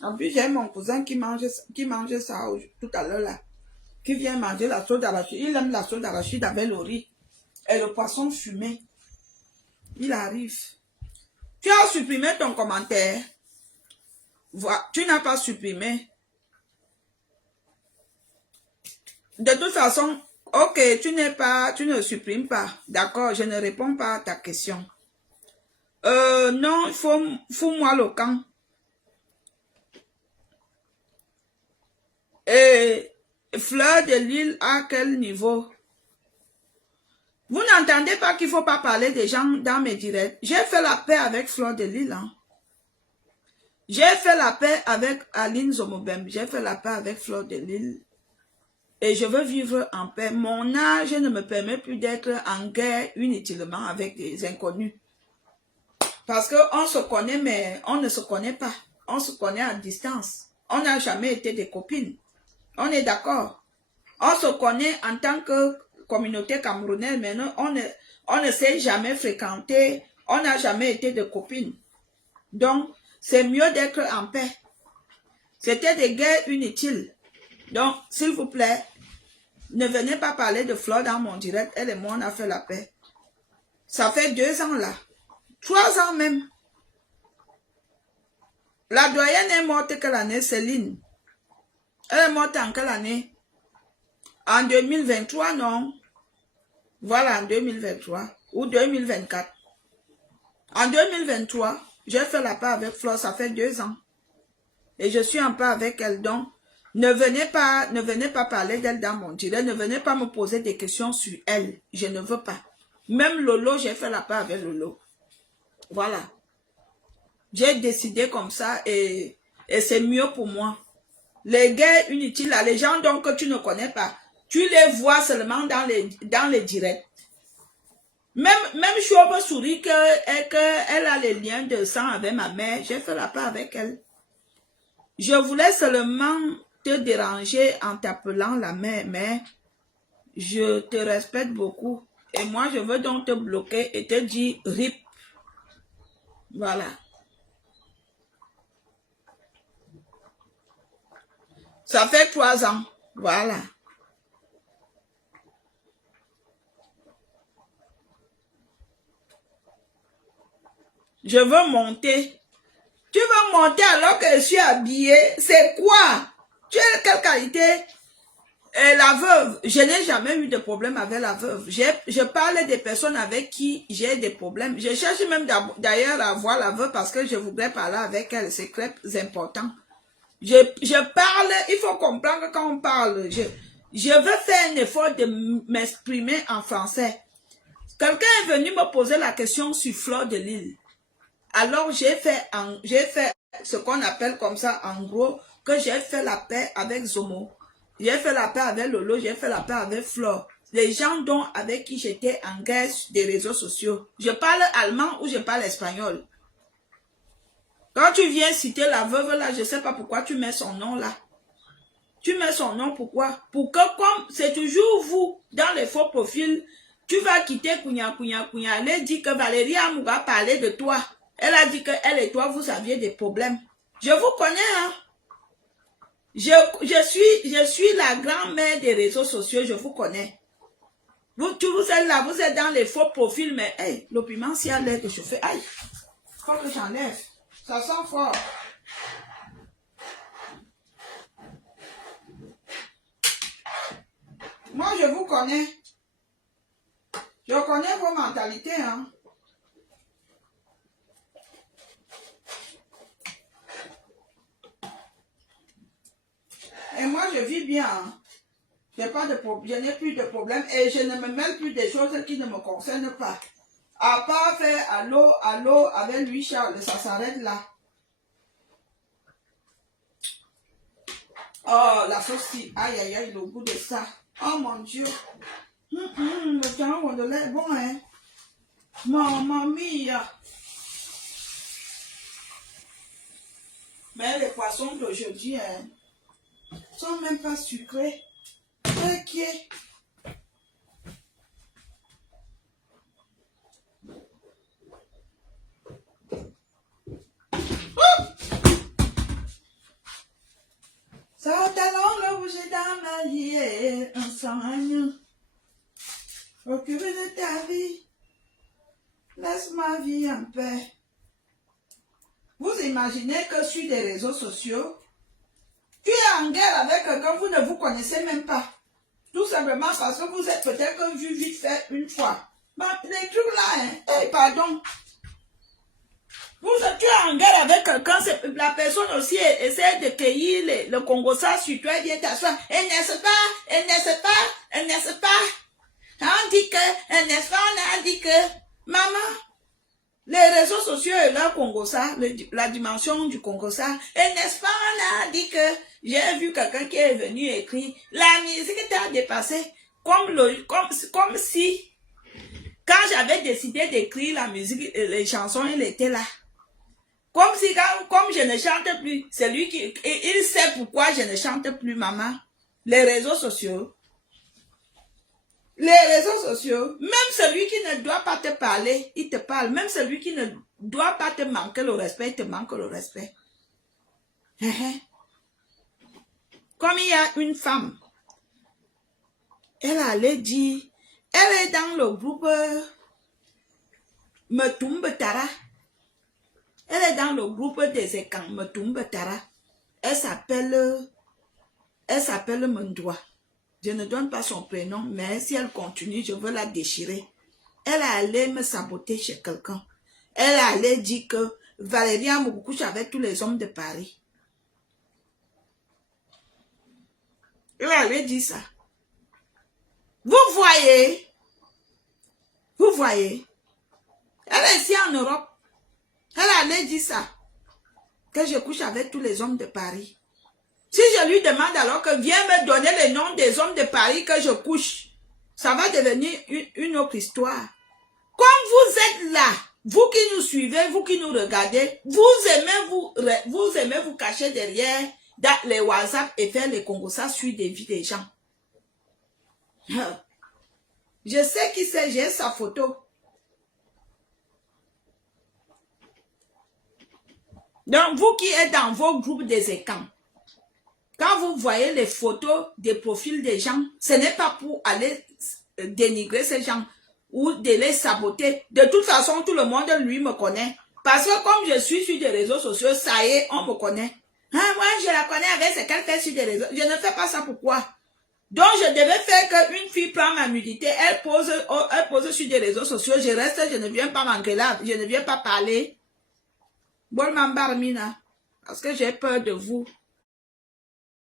En plus, j'ai mon cousin qui mange ça tout à l'heure là. Qui vient manger la sauce d'arachide. Il aime la sauce d'arachide avec le riz et le poisson fumé. Il arrive. Tu as supprimé ton commentaire. Tu n'as pas supprimé. De toute façon, ok, tu ne supprimes pas. D'accord, je ne réponds pas à ta question. Non, fous-moi le camp. Et Fleur de Lille, à quel niveau? Vous n'entendez pas qu'il ne faut pas parler des gens dans mes directs. J'ai fait la paix avec Fleur de Lille. Hein. J'ai fait la paix avec Aline Zomobem. J'ai fait la paix avec Fleur de Lille. Et je veux vivre en paix. Mon âge ne me permet plus d'être en guerre inutilement avec des inconnus. Parce qu'on se connaît, mais on ne se connaît pas. On se connaît à distance. On n'a jamais été des copines. On est d'accord. On se connaît en tant que communauté camerounaise, mais on ne s'est jamais fréquenté. On n'a jamais été des copines. Donc, c'est mieux d'être en paix. C'était des guerres inutiles. Donc, s'il vous plaît, ne venez pas parler de Fleur dans mon direct. Elle et moi, on a fait la paix. Ça fait 2 ans là. 3 ans même. La doyenne est morte quelle année, Céline? Elle est morte en quelle année? En 2023, non? Voilà, en 2023 ou 2024. En 2023, j'ai fait la paix avec Fleur, ça fait 2 ans. Et je suis en paix avec elle, donc ne venez pas parler d'elle dans mon direct, ne venez pas me poser des questions sur elle. Je ne veux pas. Même Lolo, j'ai fait la paix avec Lolo. Voilà. J'ai décidé comme ça et c'est mieux pour moi. Les guerres inutiles, là, les gens donc que tu ne connais pas, tu les vois seulement dans les directs. Même Chouba sourit qu'elle a les liens de sang avec ma mère, j'ai fait la paix avec elle. Je voulais seulement te déranger en t'appelant la mère, mais je te respecte beaucoup. Et moi, je veux donc te bloquer et te dire RIP. Voilà. Ça fait 3 ans. Voilà. Je veux monter. Tu veux monter alors que je suis habillée? C'est quoi? Tu as quelle qualité? Et la veuve, je n'ai jamais eu de problème avec la veuve. Je parle des personnes avec qui j'ai des problèmes. Je cherche même d'ailleurs à voir la veuve parce que je voudrais parler avec elle. C'est très important. Je parle, il faut comprendre quand on parle. Je veux faire un effort de m'exprimer en français. Quelqu'un est venu me poser la question sur Fleur de Lille. Alors j'ai fait ce qu'on appelle comme ça en gros que j'ai fait la paix avec Zomo. J'ai fait la paix avec Lolo, j'ai fait la paix avec Flore. Les gens avec qui j'étais en guerre des réseaux sociaux. Je parle allemand ou je parle espagnol. Quand tu viens citer la veuve là, je ne sais pas pourquoi tu mets son nom là. Tu mets son nom pourquoi? Pour que comme c'est toujours vous, dans les faux profils, tu vas quitter Kounia. Elle dit que Valérie Amouga parlait de toi. Elle a dit que elle et toi, vous aviez des problèmes. Je vous connais, hein. Je suis la grand-mère des réseaux sociaux, je vous connais. Vous êtes là, vous êtes dans les faux profils, mais hey, le piment, s'il y a l'air que je fais, aïe, faut que j'enlève. Ça sent fort. Moi, je vous connais. Je connais vos mentalités, hein. Et moi, je vis bien. Hein. Je n'ai plus de problème et je ne me mêle plus des choses qui ne me concernent pas. À part faire allô avec lui, Charles, ça s'arrête là. Oh, la sauce, aïe, aïe, aïe, le goût de ça. Oh mon Dieu. Le temps de lait, bon, hein. Mamma mia. Mais les poissons d'aujourd'hui, hein, sont même pas sucrés. Ok. ma vie est un sang. Occupe de ta vie. Laisse ma vie en paix. Vous imaginez que sur les réseaux sociaux, tu es en guerre avec quelqu'un, vous ne vous connaissez même pas. Tout simplement parce que vous êtes peut-être vu vite fait une fois. Mais les trucs là, hein, pardon. Tu es en guerre avec quelqu'un, la personne aussi essaie de cueillir le Congo-ça sur toi et vient t'asseoir. Elle ne sait pas, elle ne sait pas, elle ne sait pas. On dit que, n'est-ce pas, on a dit que, maman, les réseaux sociaux et leur Congo-ça, la dimension du Congo-ça, et n'est-ce pas, on a dit que, j'ai vu quelqu'un qui est venu écrire, la musique t'a dépassé, comme si, quand j'avais décidé d'écrire la musique, les chansons, il était là. Comme si, comme je ne chante plus, c'est lui qui, il sait pourquoi je ne chante plus, maman. Les réseaux sociaux. Les réseaux sociaux, même celui qui ne doit pas te parler, il te parle. Même celui qui ne doit pas te manquer le respect, il te manque le respect. Comme il y a une femme, elle allait dire, elle est dans le groupe Metumbe Tara. Elle est dans le groupe des écans Metumbe Tara. Elle s'appelle Mendoua. Je ne donne pas son prénom, mais si elle continue, je veux la déchirer. Elle allait me saboter chez quelqu'un. Elle allait dire que Valérie Amoukou couche avec tous les hommes de Paris. Elle allait dire ça. Vous voyez? Vous voyez? Elle est ici en Europe. Elle allait dire ça. Que je couche avec tous les hommes de Paris. Si je lui demande alors que viens me donner les noms des hommes de Paris que je couche, ça va devenir une autre histoire. Comme vous êtes là, vous qui nous suivez, vous qui nous regardez, vous aimez vous cacher derrière les WhatsApp et faire les Congo-ça sur des vies des gens. Je sais qui c'est, j'ai sa photo. Donc, vous qui êtes dans vos groupes des écrans, quand vous voyez les photos des profils des gens, ce n'est pas pour aller dénigrer ces gens ou de les saboter. De toute façon, tout le monde, lui, me connaît. Parce que comme je suis sur des réseaux sociaux, ça y est, on me connaît. Hein, moi, je la connais avec ce qu'elle fait sur des réseaux. Je ne fais pas ça pourquoi? Donc, je devais faire qu'une fille prend ma nudité, elle pose sur des réseaux sociaux, je reste, je ne viens pas m'engueuler, je ne viens pas parler. Bon, m'embarmina, parce que j'ai peur de vous.